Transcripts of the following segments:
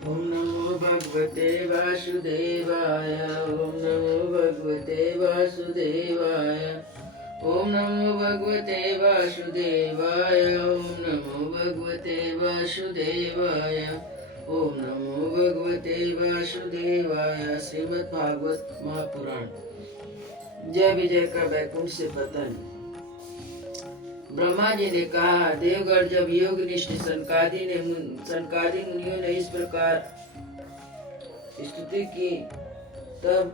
ओम नमो भगवते वासुदेवाय। ओम नमो भगवते वासुदेवाय। ओम नमो भगवते वासुदेवाय। ओम नमो भगवते वासुदेवाय। ओम नमो भगवते वासुदेवाय। श्रीमद् भागवत महापुराण। जय विजय का वैकुंठ से पतन। ब्रह्मा जी ने कहा, देवगढ़ जब योग निष्ठ सनकादि मुनियों ने इस प्रकार स्तुति की, तब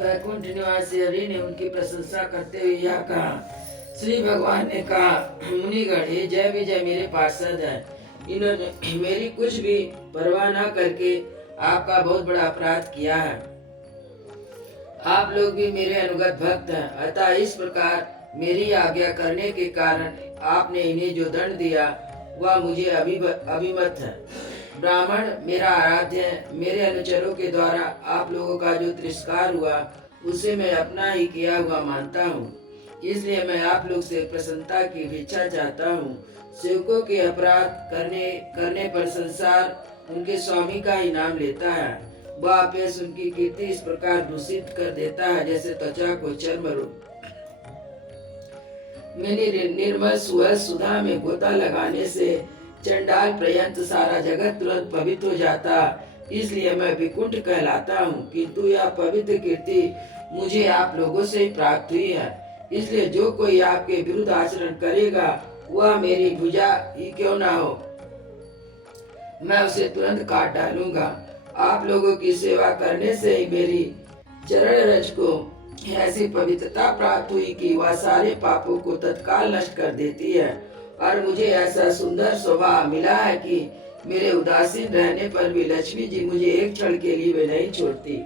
वैकुंठ निवासी हरि ने उनकी प्रशंसा करते हुए यह कहा। श्री भगवान ने कहा, मुनिगण, ये जय विजय मेरे पार्षद है। इन्होंने मेरी कुछ भी परवाह न करके आपका बहुत बड़ा अपराध किया है। आप लोग भी मेरे अनुगत भक्त हैं, अतः इस प्रकार मेरी आज्ञा करने के कारण आपने इन्हें जो दंड दिया वह मुझे अभिमत है। ब्राह्मण मेरा आराध्य है। मेरे अनुचरों के द्वारा आप लोगों का जो तिरस्कार हुआ उसे मैं अपना ही किया हुआ मानता हूँ, इसलिए मैं आप लोग से प्रसन्नता की भिक्षा चाहता हूँ। सेवकों के अपराध करने पर संसार उनके स्वामी का ही नाम लेता है। वह अपेश उनकी कीर्ति इस प्रकार दूषित कर देता है जैसे त्वचा को चर्म रोग। मेरी निर्मल सुधा में गोता लगाने से चंडाल पर्यंत सारा जगत तुरंत पवित्र हो जाता, इसलिए मैं विकुंठ कहलाता हूँ। किंतु यह पवित्र कीर्ति मुझे आप लोगों से ही प्राप्त हुई है, इसलिए जो कोई आपके विरुद्ध आचरण करेगा वह मेरी भुजा ही क्यों ना हो, मैं उसे तुरंत काट डालूंगा। आप लोगों की सेवा करने से ही मेरी चरण रज को ऐसी पवित्रता प्राप्त हुई कि वह सारे पापों को तत्काल नष्ट कर देती है, और मुझे ऐसा सुंदर स्वभाव मिला है कि मेरे उदासीन रहने पर भी लक्ष्मी जी मुझे एक क्षण के लिए वे नहीं छोड़ती।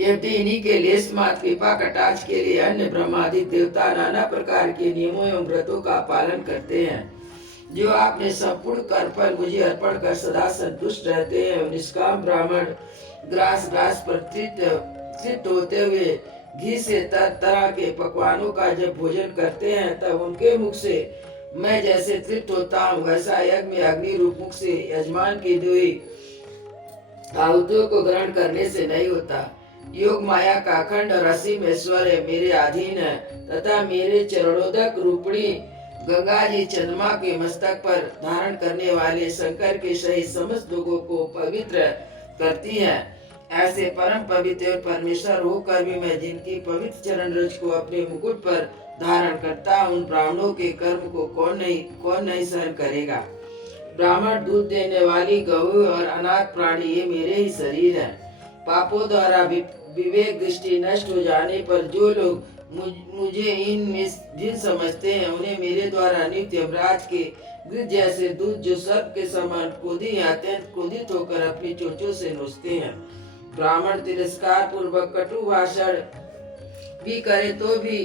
यदि इन्हीं के लेस मात्र कृपा कटाक्ष के लिए अन्य ब्रह्मादि देवता नाना प्रकार के नियमों एवं व्रतों का पालन करते हैं। जो आपने संपूर्ण कर्म मुझे अर्पण कर सदा संतुष्ट रहते हैं। निष्काम ब्राह्मण ग्रास पर तृप्त होते हुए घी से तरह के पकवानों का जब भोजन करते हैं, तब उनके मुख से मैं जैसे तृप्त होता हूँ, वैसा यज्ञ में अग्नि रूप मुख से यजमान की दुई आहुतियों को ग्रहण करने से नहीं होता। योग माया का अखंड और असीम ऐश्वर्य मेरे अधीन है, तथा मेरे चरणोदक रूपणी गंगा जी चंद्रमा के मस्तक पर धारण करने वाले शंकर के सहित समस्त लोगों को पवित्र करती है। ऐसे परम पवित्र परमेश्वर होकर भी मैं जिनकी पवित्र चरण रज को अपने मुकुट पर धारण करता, उन ब्राह्मणों के कर्म को कौन नहीं सहन करेगा। ब्राह्मण दूध देने वाली गऊ और अनाथ प्राणी ये मेरे ही शरीर है। पापों द्वारा विवेक दृष्टि नष्ट हो जाने पर जो लोग मुझे जिन समझते हैं, उन्हें मेरे द्वारा नित्य यमराज के गृह जैसे दूध जो सर्प के समान क्रोधी अत्यंत क्रोधित होकर अपनी चोंचों से नोचते हैं। ब्राह्मण तिरस्कार पूर्वक कटु भाषण भी करे तो भी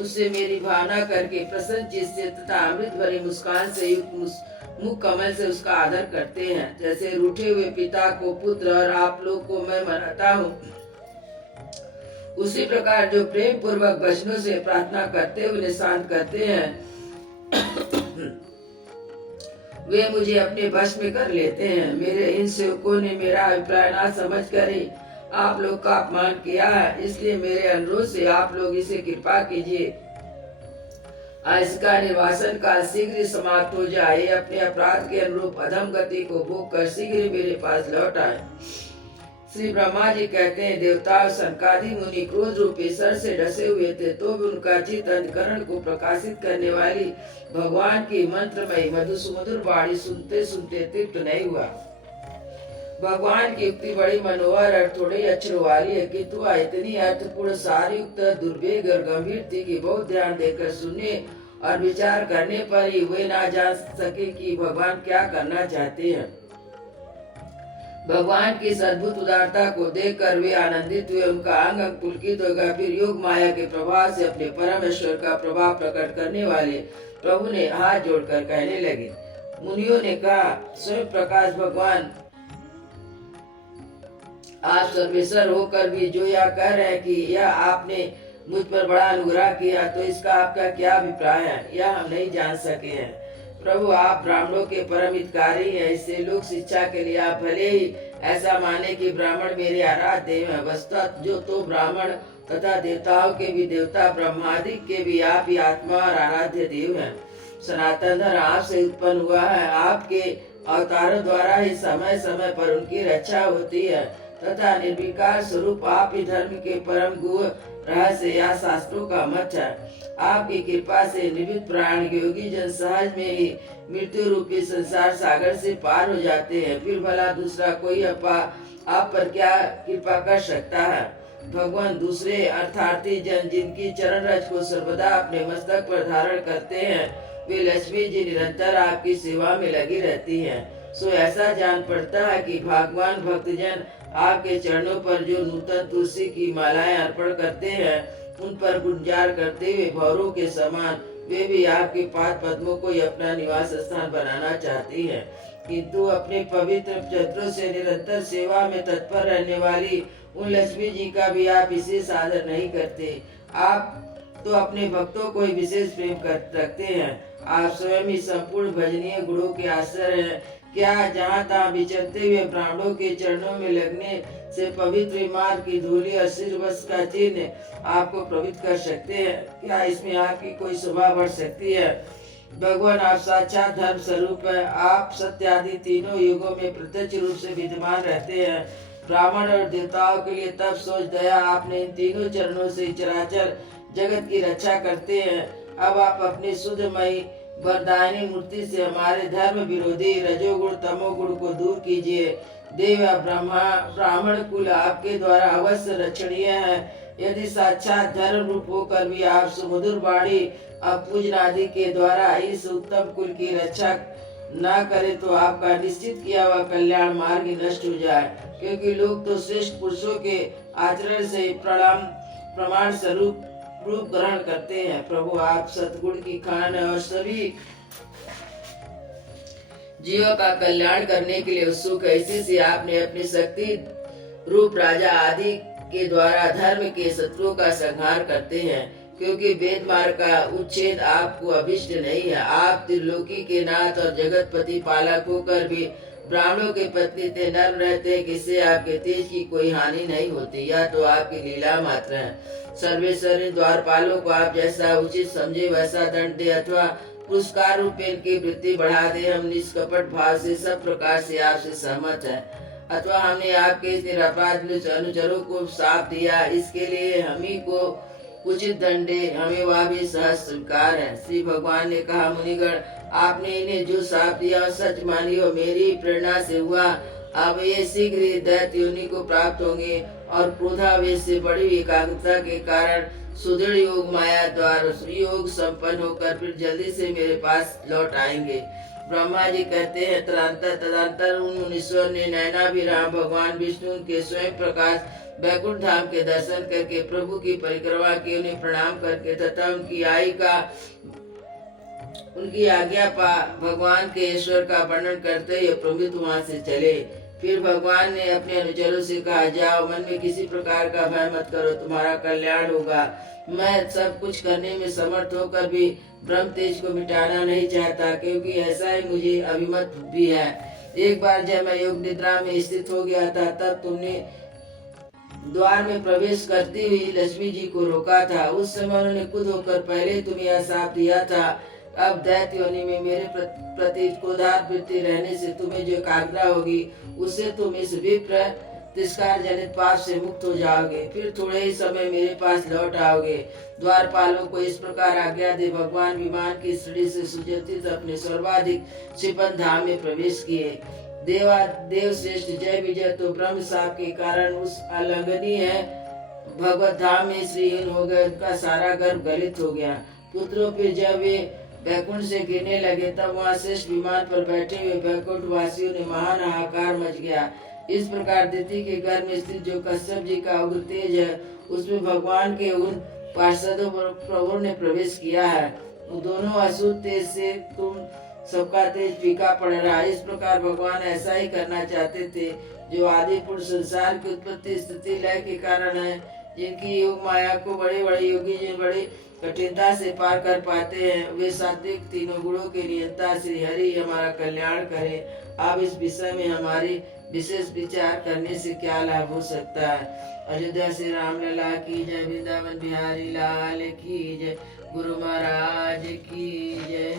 उससे मेरी भावना करके प्रसन्न चित्त से तथा अमृत भरी मुस्कान से युक्त मुख कमल से उसका आदर करते हैं। जैसे रूठे हुए पिता को पुत्र और आप लोग को मैं मनाता हूँ, उसी प्रकार जो प्रेम पूर्वक वचनों से प्रार्थना करते हुए उन्हें शांत करते हैं, वे मुझे अपने वश में कर लेते हैं। मेरे इन सेवकों ने मेरा अभिप्राय ना समझ कर ही आप लोग का अपमान किया है, इसलिए मेरे अनुरोध से आप लोग इसे कृपा कीजिए, इसका निर्वासन काल शीघ्र ही समाप्त हो जाए। अपने अपराध के अनुरूप अधम गति को भोग कर शीघ्र ही मेरे पास लौट आए। श्री ब्रह्मा जी कहते हैं, देवता सनकादि मुनि क्रोध रूपी सर से डसे हुए थे, तो भी उनका चित्त अंतकरण को प्रकाशित करने वाली भगवान की मंत्रमयी मधुर वाणी सुनते सुनते तृप्त नहीं हुआ। भगवान की युक्ति बड़ी मनोहर और थोड़ी अक्षरों वाली है, किंतु वह इतनी अर्थपूर्ण सार युक्त दुर्वेग और गंभीर थी कि बहुत ध्यान देकर सुनने और विचार करने पर ही वे ना जान सके कि भगवान क्या करना चाहते हैं। भगवान की अद्भुत उदारता को देखकर वे आनंदित हुए, उनका अंग पुलकित हो गया। फिर योग माया के प्रभाव से अपने परमेश्वर का प्रभाव प्रकट करने वाले प्रभु ने हाथ जोड़कर कहने लगे। मुनियों ने कहा, स्वयं प्रकाश भगवान आप सर्वेश्वर होकर भी जो यह कह रहे हैं कि यह आपने मुझ पर बड़ा अनुग्रह किया, तो इसका आपका क्या अभिप्राय है, यह हम नहीं जान सके हैं। प्रभु आप ब्राह्मणों के परम हितकारी हैं, इससे लोक शिक्षा के लिए आप भले ही ऐसा माने कि ब्राह्मण मेरे आराध्य देव है। वस्तुतः जो तो ब्राह्मण तथा देवताओं के भी देवता ब्रह्मादिक के भी आप ही आत्मा और आराध्य देव हैं। सनातन धर्म आपसे उत्पन्न हुआ है, आपके अवतारों द्वारा ही समय समय पर उनकी रक्षा होती है तथा निर्विकार स्वरूप आप ही धर्म के परम गुह रहस्य या शास्त्रों का मत है। आपकी कृपा से निमित्त प्राण योगी जन सहज में ही मृत्यु रूपी संसार सागर से पार हो जाते हैं। फिर भला दूसरा कोई आप पर क्या कृपा कर सकता है। भगवान दूसरे अर्थार्थी जन जिनकी चरण रज को सर्वदा अपने मस्तक पर धारण करते हैं, वे लक्ष्मी जी निरंतर आपकी सेवा में लगी रहती हैं। सो ऐसा जान पड़ता है कि भगवान भक्तजन आपके चरणों पर जो नूतन तुलसी की मालाएं अर्पण करते हैं, उन पर गुंजार करते हुए भौरों के समान वे भी आपके पाद पद्मों को ही अपना निवास स्थान बनाना चाहती हैं। किंतु अपने पवित्र चत्रों से निरंतर सेवा में तत्पर रहने वाली उन लक्ष्मी जी का भी आप विशेष आदर नहीं करते। आप तो अपने भक्तों को ही विशेष प्रेम रखते हैं। आप स्वयं ही संपूर्ण भजनीय गुणों के आश्रय हैं। क्या जहाँ तहाँ विचरते हुए ब्राह्मणों के चरणों में लगने से पवित्र मार्ग की धूलि और सिरवस का चिन्ह आपको पवित्र कर सकते हैं? क्या इसमें आपकी कोई शोभा बढ़ सकती है? भगवान आप साक्षात धर्म स्वरूप है। आप सत्य आदि तीनों युगों में प्रत्यक्ष रूप से विद्यमान रहते हैं। ब्राह्मण और देवताओं के लिए तब सोच दया आपने इन तीनों चरणों से चराचर जगत की रक्षा करते हैं। अब आप अपनी शुद्धमयी वरदायनी मूर्ति से हमारे धर्म विरोधी रजोगुण तमोगुण को दूर कीजिए। देव ब्राह्मण कुल आपके द्वारा अवश्य रक्षणीय है। यदि साक्षात धर्म रूप होकर भी आप सुमधुर वाणी पूजन आदि के द्वारा इस उत्तम कुल की रक्षा न करे तो आपका निश्चित किया हुआ कल्याण मार्ग नष्ट हो जाए, क्योंकि लोग तो श्रेष्ठ पुरुषों के आचरण से प्रमाण स्वरूप रूप ग्रहण करते हैं। प्रभु आप सतगुण की खान और सभी जीवों का कल्याण करने के लिए उत्सुक है। इसी से आपने अपनी शक्ति रूप राजा आदि के द्वारा धर्म के शत्रुओं का संहार करते हैं, क्योंकि वेद मार्ग का उच्छेद आपको अभिष्ट नहीं है। आप त्रिलोकी के नाथ और जगतपति पालक होकर भी ब्राह्मणों के पत्नी ते नर्म रहते हैं, किससे आपके तेज की कोई हानि नहीं होती। यह तो आपकी लीला मात्र है। सर्वेश्वरी द्वारपालों को आप जैसा उचित समझे वैसा दंड दे अथवा पुरस्कार रूप इनकी वृत्ति बढ़ा दे। हम निष्कपट भाव से सब प्रकार से आपसे सहमत हैं। अथवा हमने आपके इस निरपराध अनुचरों को साफ दिया, इसके लिए हम ही को उचित दंड दे, हमें वह भी सहज स्वीकार है। श्री भगवान ने कहा, मुनिगण आपने इन्हें जो साफ दिया सच मानियो, मेरी प्रेरणा से हुआ। अब ये शीघ्र ही दैत्य योनि को प्राप्त होंगे और क्रोधावेश से बड़ी एकाग्रता के कारण सुदृढ़ योग माया द्वारा योग संपन्न होकर फिर जल्दी से मेरे पास लौट आएंगे। ब्रह्मा जी कहते हैं, तदंतर उन मुनीश्वर ने नयनाभिराम भगवान विष्णु के स्वयं प्रकाश बैकुंठ धाम के दर्शन करके प्रभु की परिक्रमा की, उन्हें प्रणाम करके तथा उनकी आज्ञा पा भगवान के ईश्वर का वर्णन करते हुए प्रभु वहां से चले। फिर भगवान ने अपने अनुचरों से कहा, जाओ, मन में किसी प्रकार का भय मत करो, तुम्हारा कल्याण होगा। मैं सब कुछ करने में समर्थ होकर भी ब्रह्म तेज को मिटाना नहीं चाहता, क्योंकि ऐसा ही मुझे अभिमत भी है। एक बार जब मैं योग निद्रा में स्थित हो गया था, तब तुमने द्वार में प्रवेश करती हुई लक्ष्मी जी को रोका था। उस समय उन्होंने खुद होकर पहले तुम्हें यह साथ दिया था। अब दैत्य योनि में मेरे प्रति क्रोधात वृत्ति रहने से तुम्हें जो एकाग्रता होगी, उससे तुम इस विप्र तिरस्कार जनित पाप से मुक्त हो जाओगे। फिर थोड़े ही समय मेरे पास लौट आओगे। द्वारपालों को इस प्रकार आज्ञा दे भगवान विमान की श्रेणी से सुज्योतित अपने सर्वाधिक शिपन धाम में प्रवेश किए। देव श्रेष्ठ जय विजय तो ब्रह्म साप के कारण उस अलंघनीय भगवत धाम में श्रीहीन हो गए, उनका सारा गर्भ गलित हो गया। पुत्रों फिर जब वे बैकुंठ से गिरने लगे, तब वहाँ श्रेष्ठ विमान पर बैठे हुए बैकुंठ वासियों ने महान हाहाकार मच गया। इस प्रकार दिति के घर में स्थित जो कश्यप जी का उग्र तेज है, उसमें भगवान के उन पार्षदों प्रभु ने प्रवेश किया है। दोनों असुर तेज से तुम सबका तेज फीका पड़ रहा है। इस प्रकार भगवान ऐसा ही करना चाहते थे, जो आदि पुरुष संसार की उत्पत्ति स्थिति लय के कारण है, जिनकी योग माया को बड़े बड़े योगी जी बड़े कठिनता से पार कर पाते हैं। वे सात्विक तीनों गुणों के नियंता श्री हरि हमारा कल्याण करें। अब इस विषय में हमारी विशेष विचार करने से क्या लाभ हो सकता है। अयोध्या श्री रामलला की जय, वृंदावन बिहारी लाल की जय, गुरु महाराज की जय।